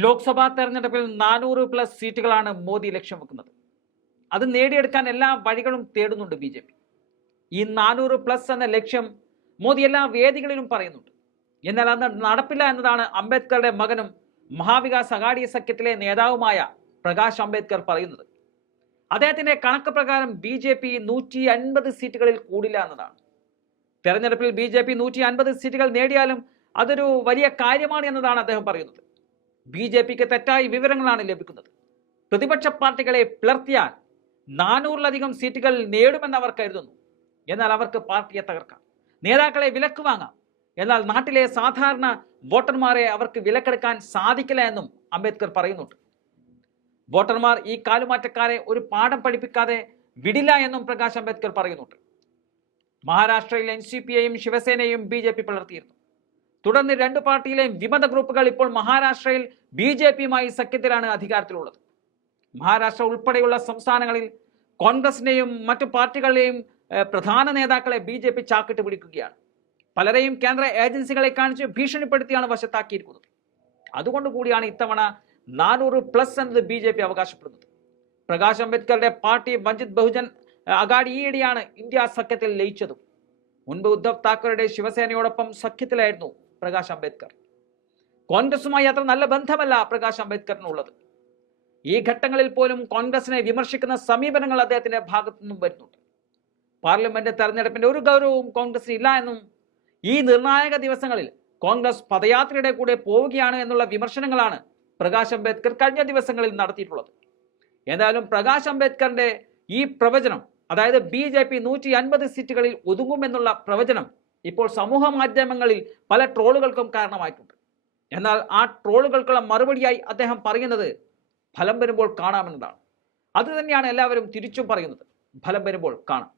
ലോക്സഭാ തെരഞ്ഞെടുപ്പിൽ 400+ സീറ്റുകളാണ് മോദി ലക്ഷ്യം വെക്കുന്നത്. അത് നേടിയെടുക്കാൻ എല്ലാ വഴികളും തേടുന്നുണ്ട് BJP. ഈ 400+ എന്ന ലക്ഷ്യം മോദി എല്ലാ വേദികളിലും പറയുന്നുണ്ട്. എന്നാൽ അത് നടപ്പില്ല എന്നതാണ് അംബേദ്കറുടെ മകനും മഹാവികാസ് അഘാടി സഖ്യത്തിലെ നേതാവുമായ പ്രകാശ് അംബേദ്കർ പറയുന്നത്. അദ്ദേഹത്തിന്റെ കണക്ക് പ്രകാരം BJP 150 സീറ്റുകളിൽ കൂടില്ല എന്നതാണ്. തെരഞ്ഞെടുപ്പിൽ BJP 150 സീറ്റുകൾ നേടിയാലും അതൊരു വലിയ കാര്യമാണ് എന്നതാണ് അദ്ദേഹം പറയുന്നത്. BJPക്ക് തെറ്റായ വിവരങ്ങളാണ് ലഭിക്കുന്നത്. പ്രതിപക്ഷ പാർട്ടികളെ പിളർത്തിയാൽ 400-ലധികം സീറ്റുകൾ നേടുമെന്ന് അവർ കരുതുന്നു. എന്നാൽ അവർക്ക് പാർട്ടിയെ തകർക്കാം, നേതാക്കളെ വിലക്ക് വാങ്ങാം. എന്നാൽ നാട്ടിലെ സാധാരണ വോട്ടർമാരെ അവർക്ക് വിലക്കെടുക്കാൻ സാധിക്കില്ല എന്നും അംബേദ്കർ പറയുന്നുണ്ട്. വോട്ടർമാർ ഈ കാലുമാറ്റക്കാരെ ഒരു പാഠം പഠിപ്പിക്കാതെ വിടില്ല എന്നും പ്രകാശ് അംബേദ്കർ പറയുന്നുണ്ട്. മഹാരാഷ്ട്രയിൽ NCPയെയും ശിവസേനയെയും BJP പിളർത്തിയിരുന്നു. തുടർന്ന് രണ്ട് പാർട്ടിയിലെയും വിമത ഗ്രൂപ്പുകൾ ഇപ്പോൾ മഹാരാഷ്ട്രയിൽ BJPയുമായി സഖ്യത്തിലാണ് അധികാരത്തിലുള്ളത്. മഹാരാഷ്ട്ര ഉൾപ്പെടെയുള്ള സംസ്ഥാനങ്ങളിൽ കോൺഗ്രസിനെയും മറ്റു പാർട്ടികളുടെയും പ്രധാന നേതാക്കളെ BJP ചാക്കിട്ട് പിടിക്കുകയാണ്. പലരെയും കേന്ദ്ര ഏജൻസികളെ കാണിച്ച് ഭീഷണിപ്പെടുത്തിയാണ് വശത്താക്കിയിരിക്കുന്നത്. അതുകൊണ്ട് കൂടിയാണ് ഇത്തവണ 400+ എന്നത് BJP അവകാശപ്പെടുന്നത്. പ്രകാശ് അംബേദ്കറുടെ പാർട്ടി വഞ്ചിത് ബഹുജൻ അഘാടി ഈയിടെയാണ് ഇന്ത്യ സഖ്യത്തിൽ ലയിച്ചതും. മുൻപ് ഉദ്ധവ് താക്കറെയുടെ ശിവസേനയോടൊപ്പം സഖ്യത്തിലായിരുന്നു പ്രകാശ് അംബേദ്കർ. കോൺഗ്രസുമായി അത്ര നല്ല ബന്ധമല്ല പ്രകാശ് അംബേദ്കറിനുള്ളത്. ഈ ഘട്ടങ്ങളിൽ പോലും കോൺഗ്രസിനെ വിമർശിക്കുന്ന സമീപനങ്ങൾ അദ്ദേഹത്തിന്റെ ഭാഗത്തു നിന്നും വരുന്നുണ്ട്. പാർലമെന്റ് തെരഞ്ഞെടുപ്പിന്റെ ഒരു ഗൗരവവും കോൺഗ്രസിന് ഇല്ല എന്നും ഈ നിർണായക ദിവസങ്ങളിൽ കോൺഗ്രസ് പദയാത്രയുടെ കൂടെ പോവുകയാണ് എന്നുള്ള വിമർശനങ്ങളാണ് പ്രകാശ് അംബേദ്കർ കഴിഞ്ഞ ദിവസങ്ങളിൽ നടത്തിയിട്ടുള്ളത്. എന്തായാലും പ്രകാശ് അംബേദ്കറിന്റെ ഈ പ്രവചനം, അതായത് BJP 150 സീറ്റുകളിൽ ഒതുങ്ങുമെന്നുള്ള പ്രവചനം ഇപ്പോൾ സമൂഹ മാധ്യമങ്ങളിൽ പല ട്രോളുകൾക്കും കാരണമായിട്ടുണ്ട്. എന്നാൽ ആ ട്രോളുകൾക്കുള്ള മറുപടിയായി അദ്ദേഹം പറയുന്നത് ഫലം വരുമ്പോൾ കാണാമെന്നതാണ്. അതുതന്നെയാണ് എല്ലാവരും തിരിച്ചും പറയുന്നത്. ഫലം വരുമ്പോൾ കാണാം.